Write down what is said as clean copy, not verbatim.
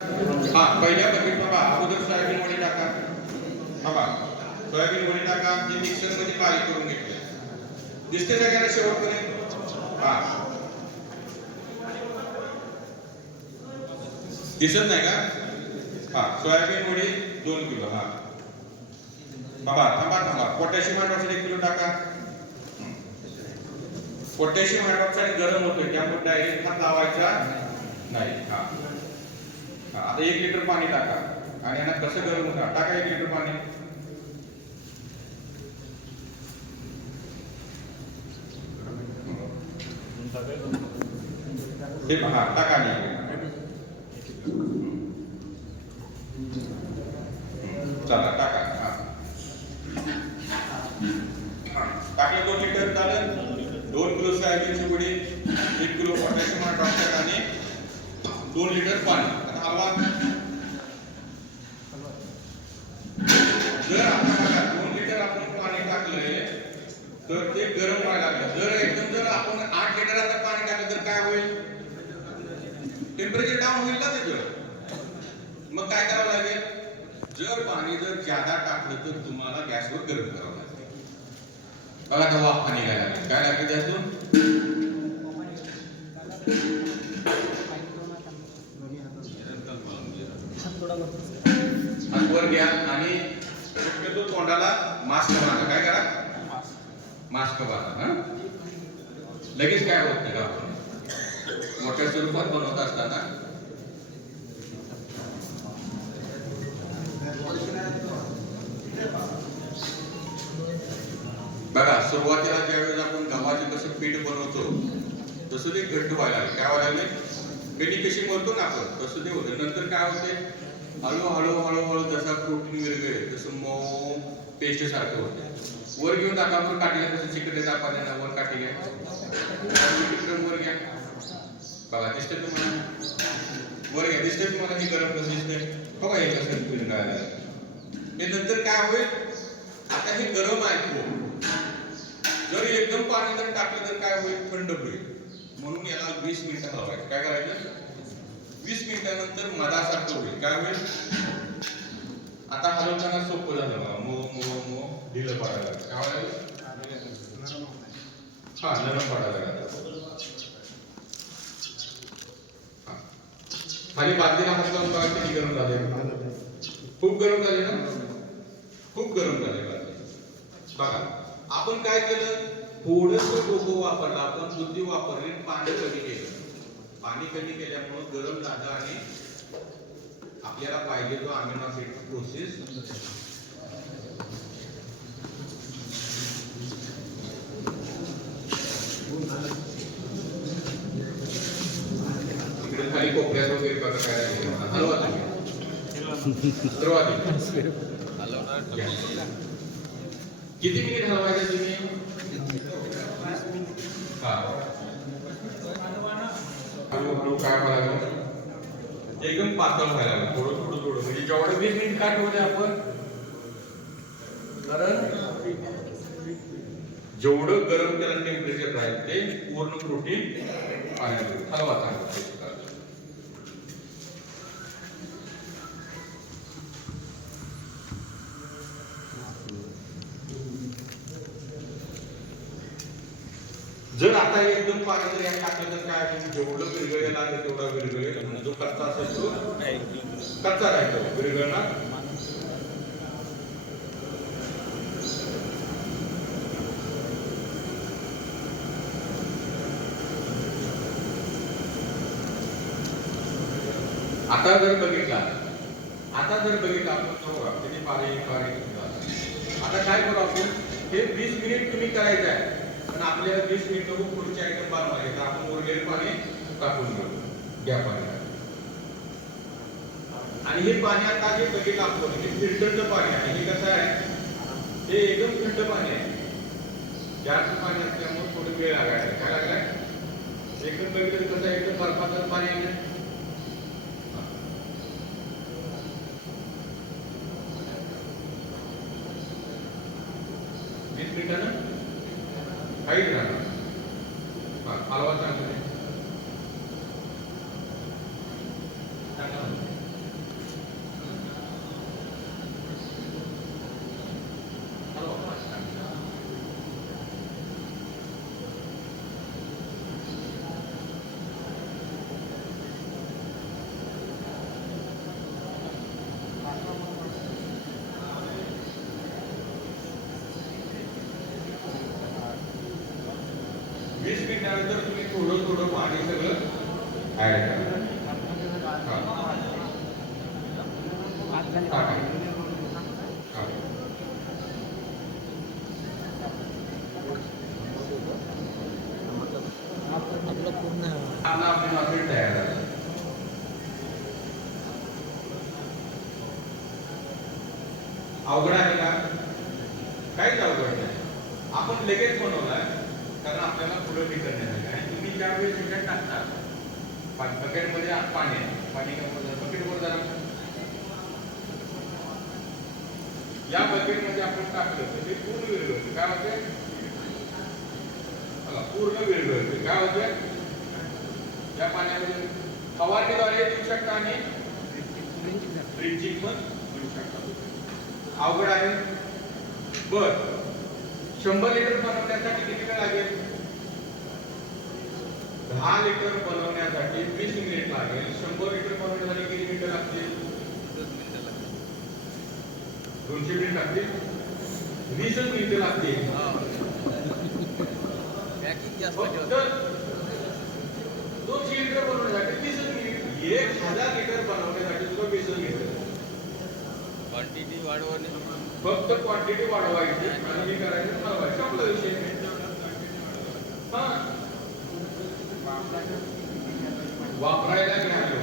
हा पहिल्या बकेट बाबा अगोदर सोयाबीन वडी टाका. बाबा सोयाबीन वडी टाका जे मिक्सर मध्ये बारीक करून घेतले. दिसते सगळ्यांना शेवटपर्यंत? हा दिसत नाही का? हा सोयाबीन वडी 2 किलो. हा बाबा थांबा पोटॅशियम हायड्रॉक्साईड 1 किलो टाका. पोटॅशियम हायड्रॉक्साईड गरम होतोय त्यामुळे डायरेक्ट हात लावायचा नाही. हा आता 1 लिटर पाणी टाका आणि यांना कसं गरम होतं टाका 1 लिटर पाणी. हे पहा टाका नाही चला टाका. टाकलं 2 लिटर झालं. 2 किलो सोयाबीनची वडी 1 किलो पोटॅशियम हायड्रॉक्साईड आणि 2 लिटर पाणी. आता हलवा. जर आता 2 लिटर आपण पाणी टाकलंय तर ते गरम व्हायला लागलं. जर आपण 8 लिटर आता पाणी टाकलं तर काय होईल? टेम्परेचर डाऊन होईल ना त्याचं. मग काय करावं लागेल? जर पाणी जादा टाकलं तर तुम्हाला गॅसवर गरम करावं लागेल. बघा आता वाफ पाणी काय लागेल. काय लागेल त्यातून? हातवर घ्या आणि शक्यतो तोंडाला मास्क बांधा. काय करा? मास्क बांधा. लगेच काय होत नाही का? मोठ्या स्वरूपात बनवत असताना बघा सुरुवातीला ज्यावेळेस आपण गव्हाचे कसं पीठ बनवतो तसं ते घट्ट व्हायला लागले. काय व्हायला लागले? पेटी कशी बनवतो ना आपण तसं ते होते. नंतर काय होते? हळूहळू जसा प्रोटीन विरघळेल तसं मऊ पेस्ट सारखं होते. वर घेऊन टाका. आपण काठीला कसं चिकट पाण्याला वर काठी घ्या. वर घ्या. बघा दिसते तुम्हाला? वर घ्या. दिसते तुम्हाला? हे गरम कसं दिसते बघा. हे कसं विरघळायला हे नंतर काय होईल? आता हे गरम आहे खूप. जर एकदम पाणी टाकलं तर काय होईल? थंड होईल. म्हणून याला 20 मिनिटं हलवायचं. काय करायचं? 20 मिनिटानंतर मधासारखं होईल. काय होईल? आता हलवताना सोपं झालं बघा. मो ढिलं पडायला लागलं. काय व्हायला? हा नरम पडायला लागलं. खाली बादलीला हात लावून बघा किती गरम झाले. खूप गरम झाले ना? खूप गरम झाले बादली. बघा आपण काय केलं? थोडंसं डोकं वापरलं. आपण बुद्धी वापरली. पाणी कमी केलं. पाणी कमी केल्यामुळे गरम झालं आणि आपल्याला पाहिजे तो अमिनो ऍसिड प्रोसेस इकडे खाली कोपऱ्यात वगैरे बघा काय हलवा तुम्ही. किती मिनिट हलवायचं तुम्ही? हळूहळू काय व्हायला एकदम पातळ व्हायला लागलं. थोडं म्हणजे जेवढं 20 मिनिट काय ठेवले आपण कारण जेवढं गरम त्याला टेम्परेचर राहील ते पूर्ण प्रोटीन पाण्यात हलवा. जर आता एकदम पाणी जर यात टाकलं तर काय होईल? जेवढं विरघळेल आहे तेवढा विरघळेल. म्हणजे जो कच्चा असेल तो कच्चा राहतो. विरघळणार आता जर बघितला आपण किती बारीक आता काय करू आपण? हे 20 मिनिट तुम्ही करायचं आहे. पण आपल्याला 20 मिनिटं पुढचे आयटम बनवायचे तर आपण उरलेले पाणी टाकून घेऊ घ्या पाणी. आणि हे पाणी आता जे बकेट आपण हे फिल्टरचं पाणी आहे. हे कसं आहे? हे एकदम थंड पाणी आहे. जास्त पाणी असल्यामुळे थोडं वेळ लागायचा. काय लागलाय? एकदम बघितलं कसं एकदम बर्फाचं पाणी आहे. 20 मिनिटानं काहीच राहणार. हलवा चांगला थोडं थोडं पाणी सगळं ऍड करा. आपली नॉनव्हेज तयार झालं. अवघड आहे का? काहीच अवघड नाही. आपण लगेच बनवलाय कारण आपल्याला पुढे हे करण्यासाठी आहे. तुम्ही ज्यावेळेस ह्याच्यात टाकता बकेटमध्ये पाणी आहे, पाणी बकेटवर जरा या बकेटमध्ये आपण टाकलं तर ते पूर्ण विरघळते. काय होते? पूर्ण विरघळते. काय होते? या पाण्यामध्ये फवारणीद्वारे देऊ शकता आणि ड्रिंचिंग पण देऊ शकता. अवघड आहे. बर 100 लिटर बनवण्यासाठी किती वेळ लागेल? 10 लिटर बनवण्यासाठी 20 मिनिट लागेल. 100 लिटर बनवण्यासाठी किती मिनिटं लागतील? 200 मिनिट लागतील. 20 मिनिटं लागतील. फक्त 200 लिटर बनवण्यासाठी 20 मिनिट. 1000 लिटर बनवण्यासाठी सुद्धा 20 मिनिट. क्वांटिटी वाढवणे, फक्त क्वांटिटी वाढवायची आणि करायचं ठरवायचं. संपला विषय. वापरायला घ्या.